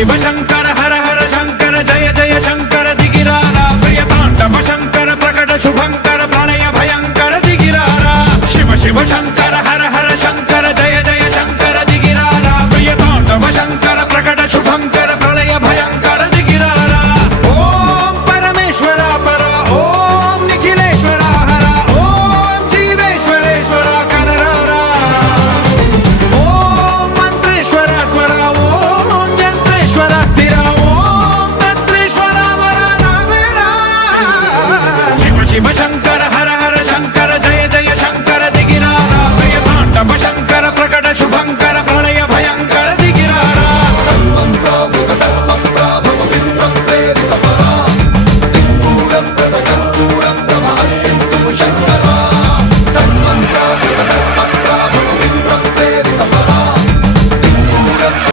शिव शंकर हर हर शंकर जय जय शंकर दिगिरारा प्रिय तांडव शंकर प्रकट शुभंकर प्रणय भयंकर दिगिरारा शिव शिव शंकर